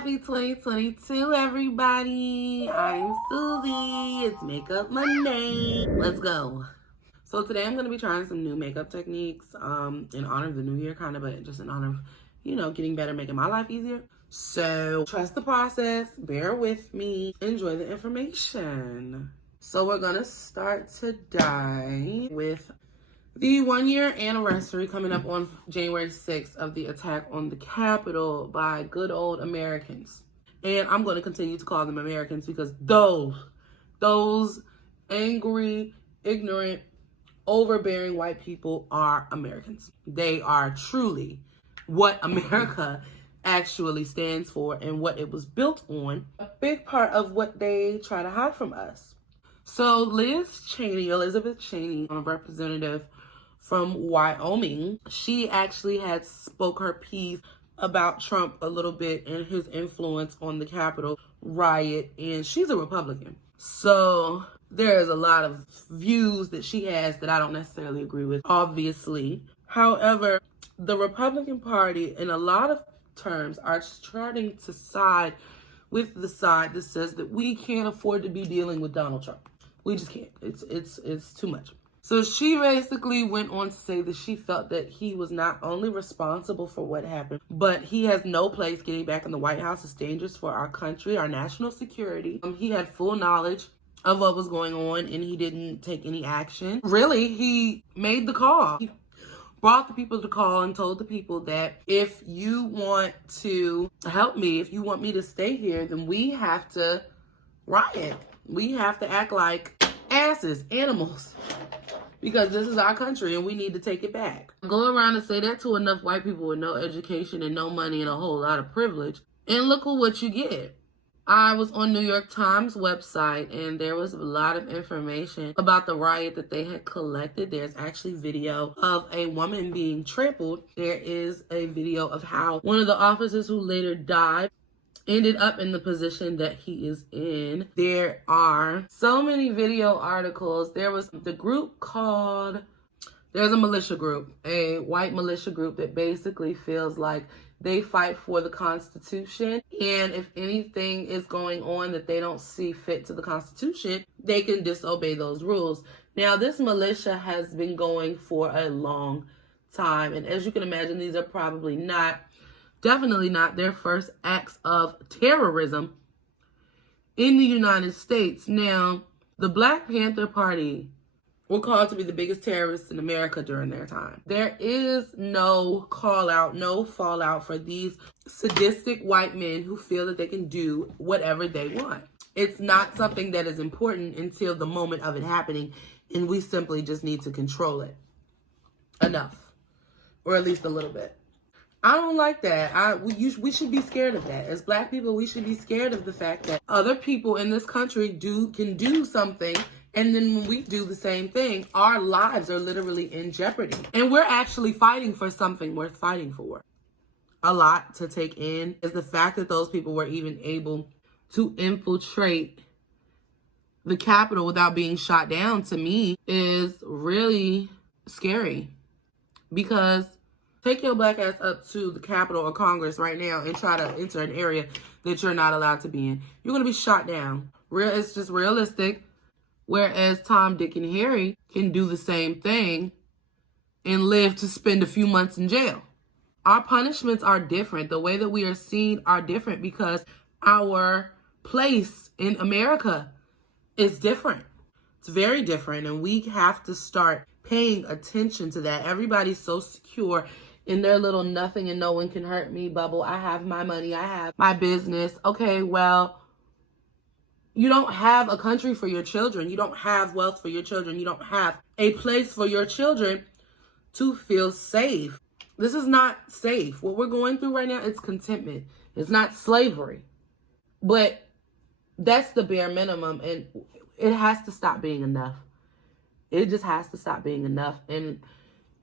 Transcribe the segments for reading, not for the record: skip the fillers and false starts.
Happy 2022, everybody. I'm Suzie. It's Makeup Monday. Let's go. So today I'm going to be trying some new makeup techniques in honor of the new year, kind of, but just in honor of, getting better, making my life easier. So trust the process. Bear with me. Enjoy the information. So we're going to start today with the 1-year anniversary coming up on January 6th of the attack on the Capitol by good old Americans. And I'm going to continue to call them Americans because those angry, ignorant, overbearing white people are Americans. They are truly what America actually stands for and what it was built on. A big part of what they try to hide from us. So Elizabeth Cheney, a representative from Wyoming, she actually had spoke her piece about Trump a little bit and his influence on the Capitol riot, and she's a Republican. So there's a lot of views that she has that I don't necessarily agree with, obviously. However, the Republican Party, in a lot of terms, are starting to side with the side that says that we can't afford to be dealing with Donald Trump. We just can't. It's too much. So she basically went on to say that she felt that he was not only responsible for what happened, but he has no place getting back in the White House. It's dangerous for our country, our national security. He had full knowledge of what was going on and he didn't take any action. Really, he made the call. He brought the people to call and told the people that if you want to help me, if you want me to stay here, then we have to riot. We have to act like asses, animals. Because this is our country and we need to take it back. Go around and say that to enough white people with no education and no money and a whole lot of privilege, and look at what you get. I was on New York Times website and there was a lot of information about the riot that they had collected. There's actually video of a woman being trampled. There is a video of how one of the officers who later died ended up in the position that he is in. There are so many video articles. There was the group called, there's a militia group, a white militia group that basically feels like they fight for the Constitution. And if anything is going on that they don't see fit to the Constitution, they can disobey those rules. Now, this militia has been going for a long time. And as you can imagine, these are probably definitely not their first acts of terrorism in the United States. Now, the Black Panther Party were called to be the biggest terrorists in America during their time. There is no call out, no fallout for these sadistic white men who feel that they can do whatever they want. It's not something that is important until the moment of it happening, and we simply just need to control it enough, or at least a little bit. I don't like that. We should be scared of that. As Black people, we should be scared of the fact that other people in this country can do something, and then when we do the same thing, our lives are literally in jeopardy. And we're actually fighting for something worth fighting for. A lot to take in is the fact that those people were even able to infiltrate the Capitol without being shot down, to me, is really scary. Because take your Black ass up to the Capitol or Congress right now and try to enter an area that you're not allowed to be in. You're going to be shot down. It's just realistic. Whereas Tom, Dick, and Harry can do the same thing and live to spend a few months in jail. Our punishments are different. The way that we are seen are different because our place in America is different. It's very different, and we have to start paying attention to that. Everybody's so secure in their little nothing and no one can hurt me bubble. I have my money. I have my business. Okay, well, you don't have a country for your children. You don't have wealth for your children. You don't have a place for your children to feel safe. This is not safe. What we're going through right now, it's contentment. It's not slavery. But that's the bare minimum, and it has to stop being enough. It just has to stop being enough. And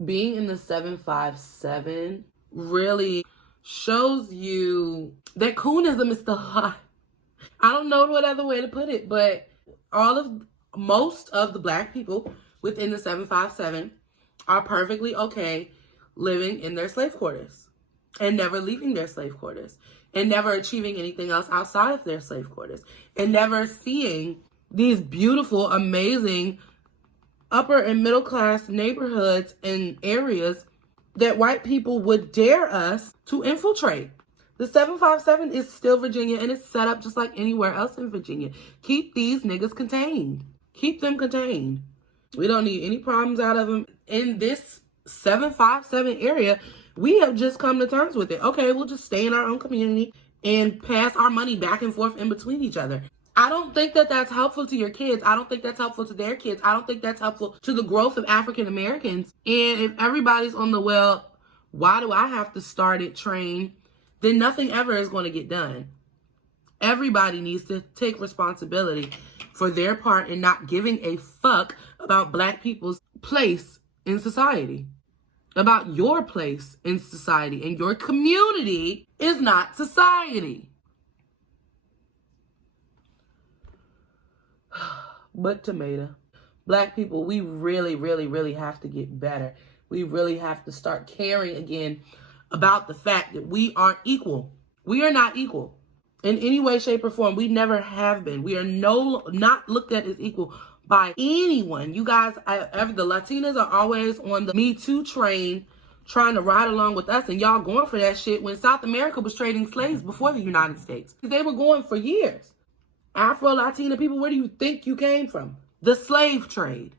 being in the 757 really shows you that coonism is still hot. I don't know what other way to put it, but most of the Black people within the 757 are perfectly okay living in their slave quarters. and never leaving their slave quarters, and never achieving anything else outside of their slave quarters, and never seeing these beautiful, amazing upper and middle class neighborhoods and areas that white people would dare us to infiltrate. The 757 is still Virginia, and it's set up just like anywhere else in Virginia. Keep these niggas contained. Keep them contained. We don't need any problems out of them. In this 757 area, we have just come to terms with it. Okay, we'll just stay in our own community and pass our money back and forth in between each other. I don't think that that's helpful to your kids. I don't think that's helpful to their kids. I don't think that's helpful to the growth of African Americans. And if everybody's on the, well, why do I have to start it train, then nothing ever is going to get done. Everybody needs to take responsibility for their part in not giving a fuck about Black people's place in society. About your place in society. And your community is not society. But tomato. Black people, we really, really, really have to get better. We really have to start caring again about the fact that we aren't equal. We are not equal in any way, shape, or form. We never have been. We are not looked at as equal by anyone. You guys, the Latinas are always on the Me Too train trying to ride along with us, and y'all going for that shit when South America was trading slaves before the United States. They were going for years. Afro-Latina people, where do you think you came from? The slave trade.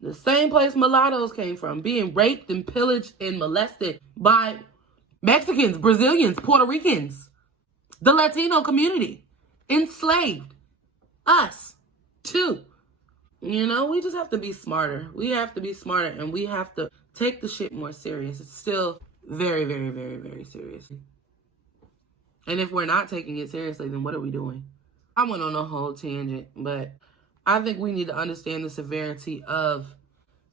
The same place mulattoes came from, being raped and pillaged and molested by Mexicans, Brazilians, Puerto Ricans. The Latino community. Enslaved. Us, too. You know, we just have to be smarter. We have to be smarter, and we have to take the shit more serious. It's still very, very, very, very serious. And if we're not taking it seriously, then what are we doing? I went on a whole tangent, but I think we need to understand the severity of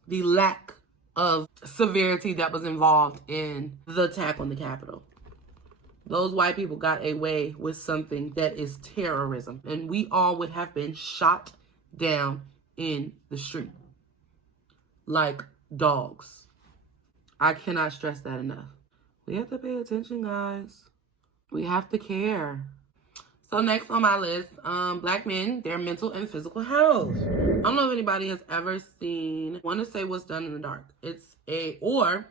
the lack of severity that was involved in the attack on the Capitol. Those white people got away with something that is terrorism, and we all would have been shot down in the street like dogs. I cannot stress that enough. We have to pay attention, guys. We have to care. So next on my list, Black men, their mental and physical health. I don't know if anybody has ever seen, I want to say What's Done in the Dark. Or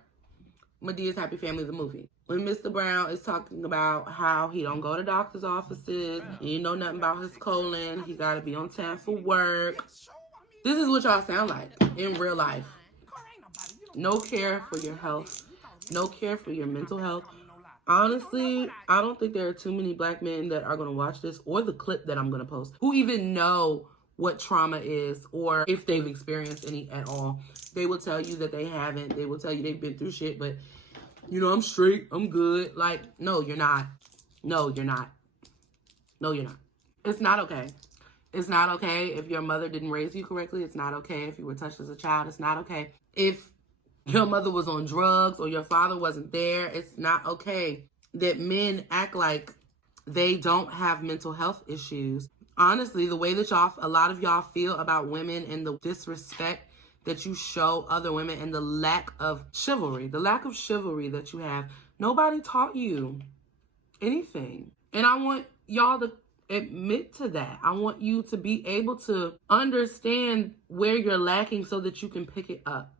Medea's Happy Family, the movie. When Mr. Brown is talking about how he don't go to doctor's offices, he know nothing about his colon, he got to be on time for work. This is what y'all sound like in real life. No care for your health. No care for your mental health. Honestly, I don't think there are too many Black men that are going to watch this or the clip that I'm going to post who even know what trauma is or if they've experienced any at all. They will tell you that they haven't. They will tell you they've been through shit, but, you know, I'm straight. I'm good. Like, no, you're not. No, you're not. No, you're not. It's not okay. It's not okay if your mother didn't raise you correctly. It's not okay if you were touched as a child. It's not okay if your mother was on drugs or your father wasn't there. It's not okay that men act like they don't have mental health issues. Honestly, the way that a lot of y'all feel about women and the disrespect that you show other women and the lack of chivalry that you have, nobody taught you anything. And I want y'all to admit to that. I want you to be able to understand where you're lacking so that you can pick it up.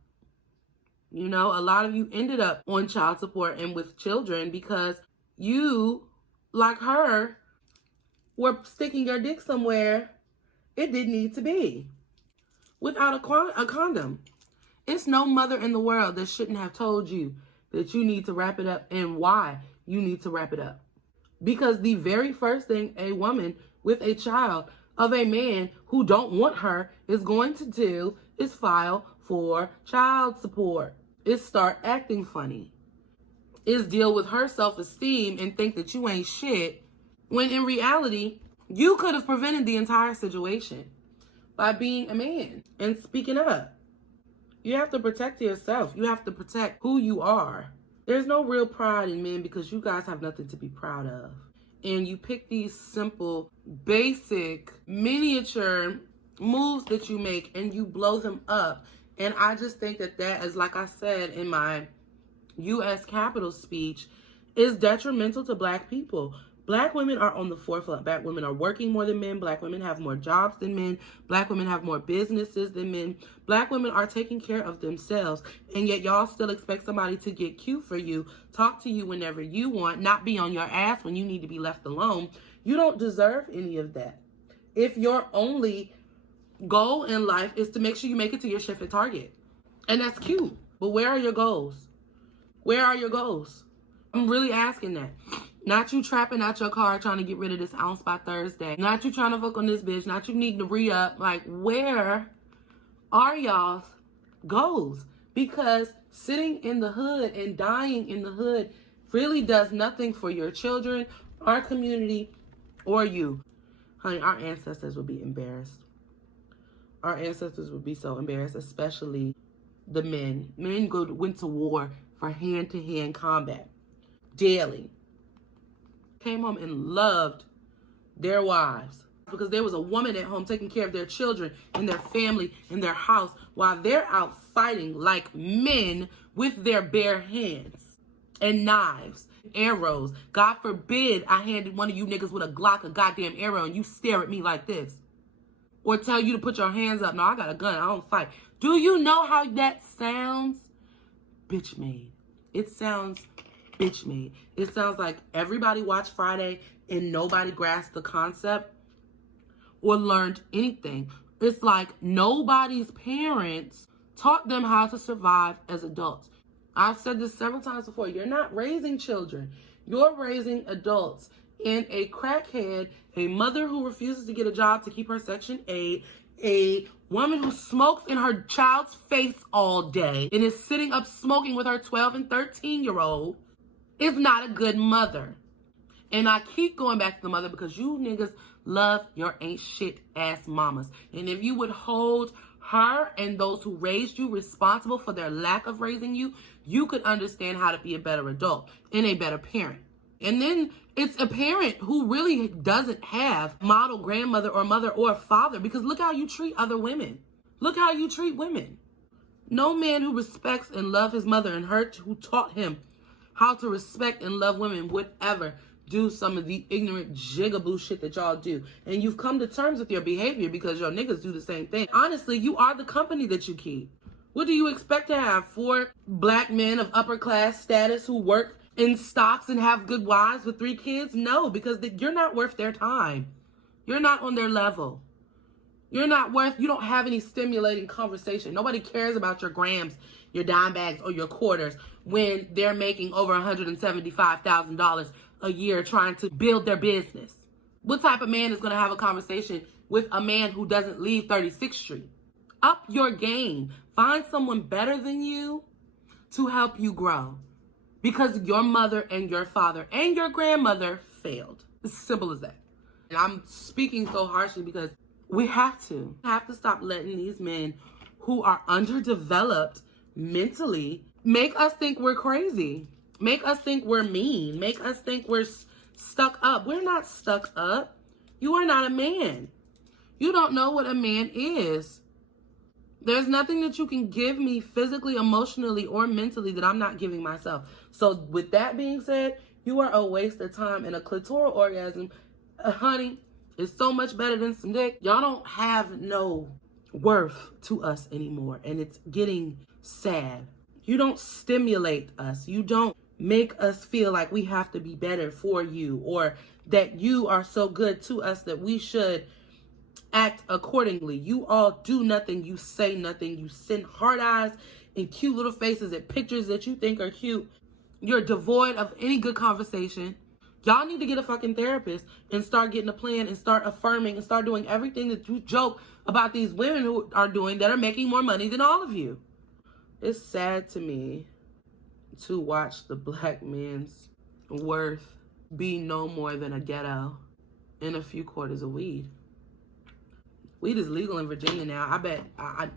You know, a lot of you ended up on child support and with children because you, like her, were sticking your dick somewhere it didn't need to be without a condom. It's no mother in the world that shouldn't have told you that you need to wrap it up and why you need to wrap it up. Because the very first thing a woman with a child of a man who don't want her is going to do is file for child support. Is start acting funny. Is deal with her self-esteem and think that you ain't shit, when in reality, you could have prevented the entire situation by being a man and speaking up. You have to protect yourself. You have to protect who you are. There's no real pride in men because you guys have nothing to be proud of. And you pick these simple, basic, miniature moves that you make and you blow them up. And I just think that is, like I said in my U.S. Capitol speech, is detrimental to Black people. Black women are on the forefront. Black women are working more than men. Black women have more jobs than men. Black women have more businesses than men. Black women are taking care of themselves. And yet y'all still expect somebody to get cute for you, talk to you whenever you want, not be on your ass when you need to be left alone. You don't deserve any of that. If your only goal in life is to make sure you make it to your shift at Target. And that's cute. But where are your goals? Where are your goals? I'm really asking that. Not you trapping out your car trying to get rid of this ounce by Thursday. Not you trying to fuck on this bitch. Not you needing to re-up. Like, where are y'all's goals? Because sitting in the hood and dying in the hood really does nothing for your children, our community, or you. Honey, our ancestors would be embarrassed. Our ancestors would be so embarrassed, especially the men. Men went to war for hand-to-hand combat daily. Came home and loved their wives because there was a woman at home taking care of their children and their family and their house while they're out fighting like men with their bare hands and knives, arrows. God forbid I handed one of you niggas with a Glock a goddamn arrow and you stare at me like this. Or tell you to put your hands up. No, I got a gun. I don't fight. Do you know how that sounds? Bitch made. It sounds bitch made. It sounds like everybody watched Friday and nobody grasped the concept or learned anything. It's like nobody's parents taught them how to survive as adults. I've said this several times before. You're not raising children. You're raising adults. And a crackhead, a mother who refuses to get a job to keep her Section 8, a woman who smokes in her child's face all day and is sitting up smoking with her 12 and 13-year-old is not a good mother. And I keep going back to the mother because you niggas love your ain't shit ass mamas. And if you would hold her and those who raised you responsible for their lack of raising you, you could understand how to be a better adult and a better parent. And then it's a parent who really doesn't have model grandmother or mother or father, because look how you treat other women. Look how you treat women. No man who respects and loves his mother and her who taught him how to respect and love women would ever do some of the ignorant jigaboo shit that y'all do. And you've come to terms with your behavior because your niggas do the same thing. Honestly, you are the company that you keep. What do you expect to have? 4 black men of upper class status who work in stocks and have good wives with 3 kids? No, because you're not worth their time. You're not on their level. You don't have any stimulating conversation. Nobody cares about your grams, your dime bags, or your quarters when they're making over $175,000 a year trying to build their business. What type of man is going to have a conversation with a man who doesn't leave 36th Street? Up your game. Find someone better than you to help you grow. Because your mother and your father and your grandmother failed. It's as simple as that. And I'm speaking so harshly because we have to stop letting these men who are underdeveloped mentally make us think we're crazy. Make us think we're mean. Make us think we're stuck up. We're not stuck up. You are not a man. You don't know what a man is. There's nothing that you can give me physically, emotionally, or mentally that I'm not giving myself. So with that being said, you are a waste of time, and a clitoral orgasm, honey, is so much better than some dick. Y'all don't have no worth to us anymore, and it's getting sad. You don't stimulate us. You don't make us feel like we have to be better for you, or that you are so good to us that we should act accordingly. You all do nothing. You say nothing. You send hard eyes and cute little faces at pictures that you think are cute. You're devoid of any good conversation. Y'all need to get a fucking therapist and start getting a plan and start affirming and start doing everything that you joke about these women who are doing that are making more money than all of you. It's sad to me to watch the black man's worth be no more than a ghetto and a few quarters of weed. Weed is legal in Virginia now. I bet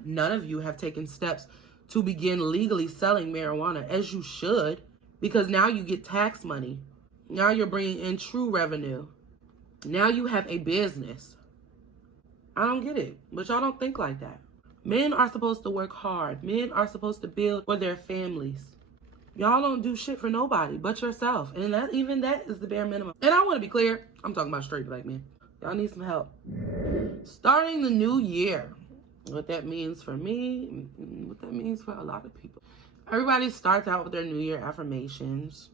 none of you have taken steps to begin legally selling marijuana, as you should, because now you get tax money. Now you're bringing in true revenue. Now you have a business. I don't get it, but y'all don't think like that. Men are supposed to work hard. Men are supposed to build for their families. Y'all don't do shit for nobody but yourself. And even that is the bare minimum. And I want to be clear, I'm talking about straight black men. Y'all need some help. Starting the new year. What that means for me, what that means for a lot of people. Everybody starts out with their New Year affirmations.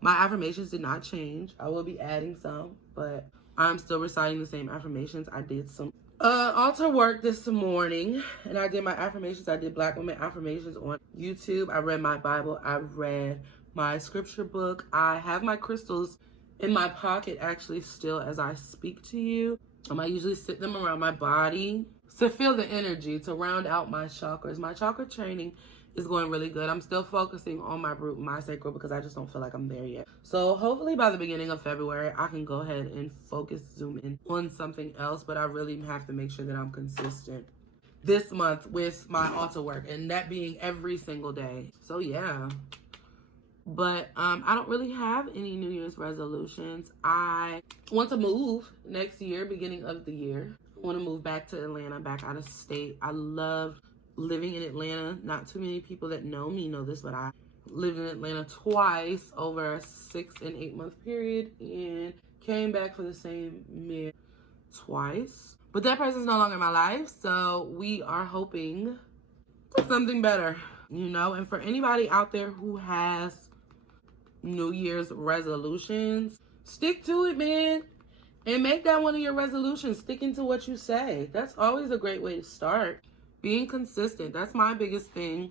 My affirmations did not change. I will be adding some, but I'm still reciting the same affirmations. I did some altar work this morning, and I did my affirmations. I did Black Women affirmations on YouTube. I read my Bible. I read my scripture book. I have my crystals in my pocket actually still as I speak to you. I usually sit them around my body to feel the energy, to round out my chakras. My chakra training is going really good. I'm still focusing on my root, my sacral, because I just don't feel like I'm there yet. So hopefully by the beginning of February, I can go ahead and zoom in on something else, but I really have to make sure that I'm consistent this month with my altar work, and that being every single day. So yeah. But I don't really have any New Year's resolutions. I want to move next year, beginning of the year. I want to move back to Atlanta, back out of state. I loved living in Atlanta. Not too many people that know me know this, but I lived in Atlanta twice over a 6 and 8 month period and came back for the same year twice. But that person's no longer in my life, so we are hoping for something better, you know? And for anybody out there who has New Year's resolutions, stick to it, man. And make that one of your resolutions, sticking to what you say. That's always a great way to start. Being consistent. That's my biggest thing,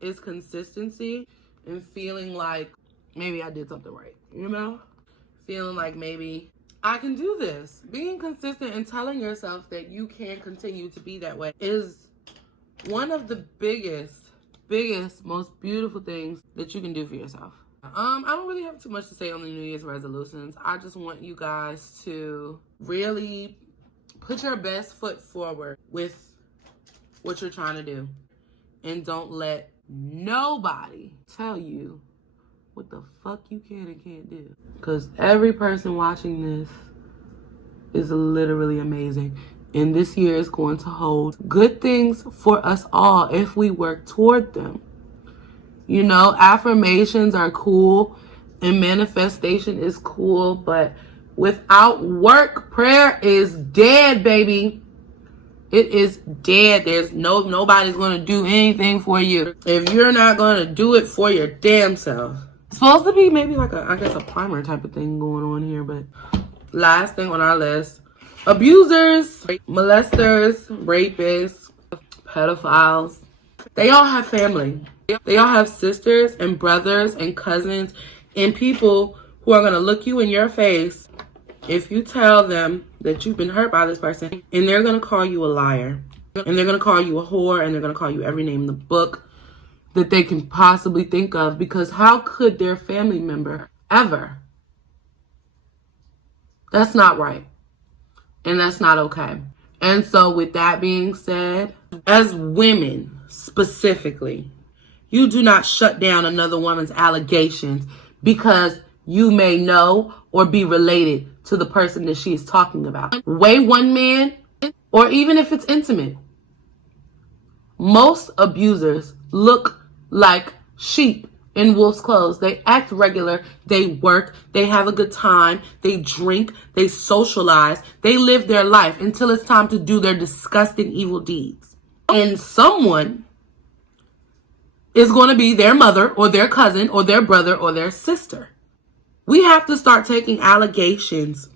is consistency and feeling like maybe I did something right, you know? Feeling like maybe I can do this. Being consistent and telling yourself that you can continue to be that way is one of the biggest, most beautiful things that you can do for yourself. I don't really have too much to say on the New Year's resolutions. I just want you guys to really put your best foot forward with what you're trying to do. And don't let nobody tell you what the fuck you can and can't do. Because every person watching this is literally amazing. And this year is going to hold good things for us all if we work toward them. You know, affirmations are cool and manifestation is cool, but without work, prayer is dead, baby. It is dead. There's nobody's going to do anything for you if you're not going to do it for your damn self. It's supposed to be maybe like a primer type of thing going on here, but last thing on our list, abusers, molesters, rapists, pedophiles, they all have family. They all have sisters and brothers and cousins and people who are going to look you in your face if you tell them that you've been hurt by this person, and they're going to call you a liar, and they're going to call you a whore, and they're going to call you every name in the book that they can possibly think of, because how could their family member ever? That's not right. And that's not okay. And so with that being said, as women specifically, you do not shut down another woman's allegations because you may know or be related to the person that she is talking about. Weigh one man, or even if it's intimate. Most abusers look like sheep in wolf's clothes. They act regular, they work, they have a good time, they drink, they socialize, they live their life until it's time to do their disgusting evil deeds. And someone is going to be their mother or their cousin or their brother or their sister. We have to start taking allegations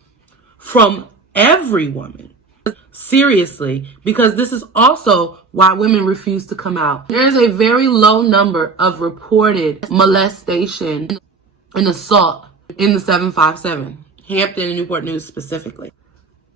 from every woman seriously, because this is also why women refuse to come out. There is a very low number of reported molestation and assault in the 757, Hampton and Newport News specifically.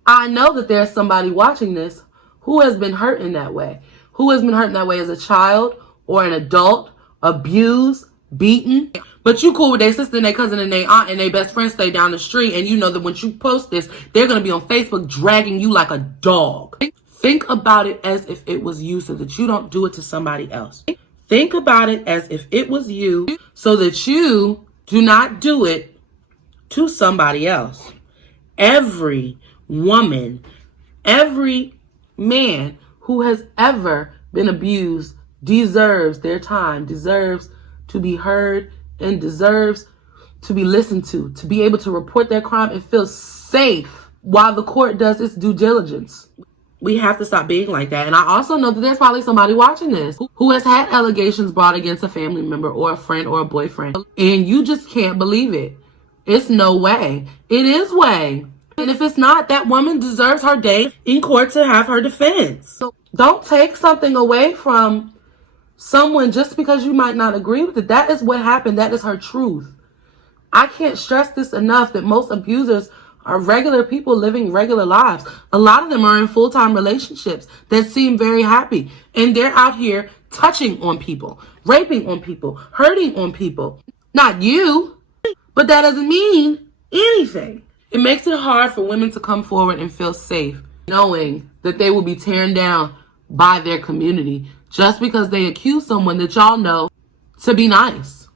I know that there's somebody watching this who has been hurt in that way, as a child or an adult, abused, beaten. But you cool with their sister and their cousin and their aunt and their best friend stay down the street, and you know that when you post this, they're going to be on Facebook dragging you like a dog. Think about it as if it was you, so that you don't do it to somebody else. Think about it as if it was you, so that you do not do it to somebody else. Every woman, every man who has ever been abused deserves their time, deserves to be heard and deserves to be listened to be able to report their crime and feel safe while the court does its due diligence. We have to stop being like that. And I also know that there's probably somebody watching this who has had allegations brought against a family member or a friend or a boyfriend, and you just can't believe it. It's no way. It is way. And if it's not, that woman deserves her day in court to have her defense. So don't take something away from someone just because you might not agree with it. That is what happened. That is her truth. I can't stress this enough that most abusers are regular people living regular lives. A lot of them are in full-time relationships that seem very happy. And they're out here touching on people, raping on people, hurting on people. Not you, but that doesn't mean anything. It makes it hard for women to come forward and feel safe, knowing that they will be torn down by their community just because they accuse someone that y'all know to be nice.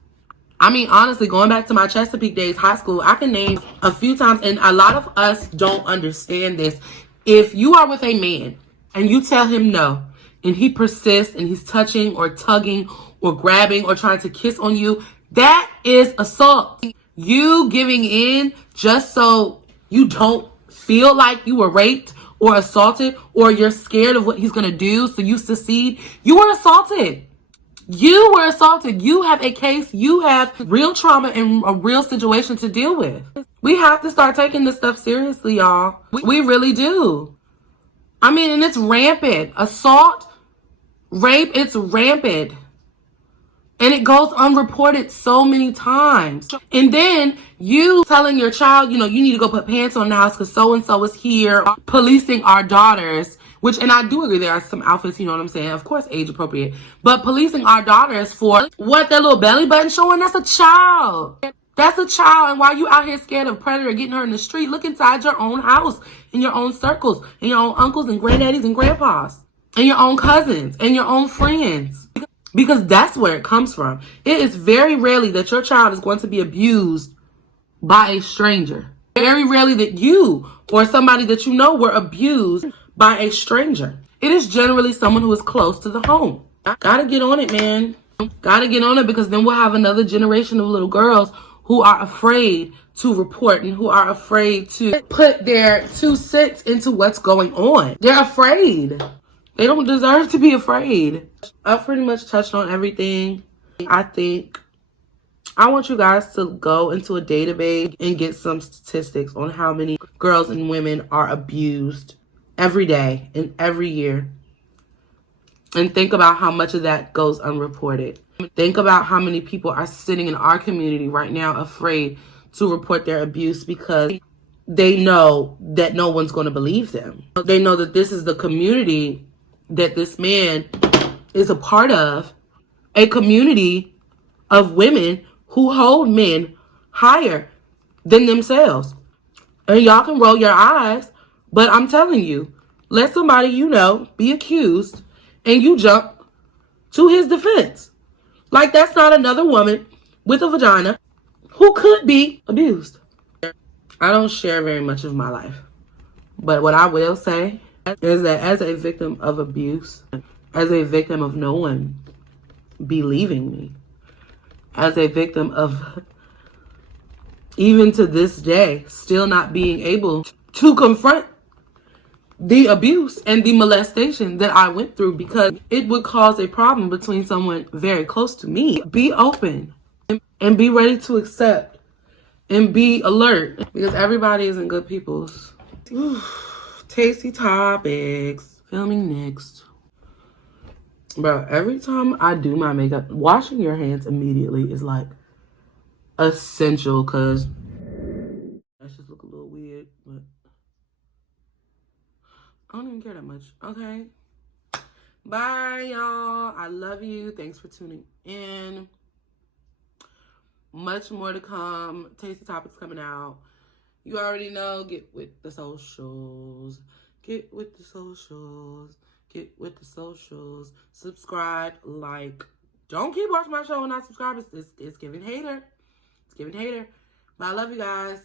I mean, honestly, going back to my Chesapeake days, high school, I can name a few times, and a lot of us don't understand this. If you are with a man and you tell him no, and he persists and he's touching or tugging or grabbing or trying to kiss on you, that is assault. You giving in just so you don't feel like you were raped or assaulted, or you're scared of what he's going to do, so you secede, you were assaulted. You were assaulted. You have a case. You have real trauma and a real situation to deal with. We have to start taking this stuff seriously, y'all. We really do. I mean, and it's rampant. Assault, rape, it's rampant. And it goes unreported so many times. And then you telling your child, you need to go put pants on the house because so-and-so is here policing our daughters. Which, and I do agree, there are some outfits, you know what I'm saying? Of course, age appropriate. But policing our daughters for what, their little belly button showing? That's a child. That's a child. And while you out here scared of predator getting her in the street, look inside your own house, in your own circles, and your own uncles and granddaddies and grandpas, and your own cousins, and your own friends. Because that's where it comes from. It is very rarely that your child is going to be abused by a stranger. Very rarely that you or somebody that you know were abused by a stranger. It is generally someone who is close to the home. Gotta get on it, man. Gotta get on it, because then we'll have another generation of little girls who are afraid to report and who are afraid to put their 2 cents into what's going on. They're afraid. They don't deserve to be afraid. I've pretty much touched on everything. I think I want you guys to go into a database and get some statistics on how many girls and women are abused every day and every year. And think about how much of that goes unreported. Think about how many people are sitting in our community right now afraid to report their abuse because they know that no one's going to believe them. They know that this is the community that this man is a part of, a community of women who hold men higher than themselves. And y'all can roll your eyes, but I'm telling you, let somebody you know be accused and you jump to his defense. Like that's not another woman with a vagina who could be abused. I don't share very much of my life, but what I will say is that as a victim of abuse, as a victim of no one believing me, as a victim of, even to this day, still not being able to confront the abuse and the molestation that I went through because it would cause a problem between someone very close to me. Be open and be ready to accept and be alert, because everybody isn't good peoples. Tasty topics. Filming next. Bro, every time I do my makeup, washing your hands immediately is like essential, because that just look a little weird, but I don't even care that much. Okay. Bye, y'all. I love you. Thanks for tuning in. Much more to come. Tasty topics coming out. You already know, get with the socials. Get with the socials. Get with the socials. Subscribe, like. Don't keep watching my show and not subscribe. It's giving hater. It's giving hater. But I love you guys.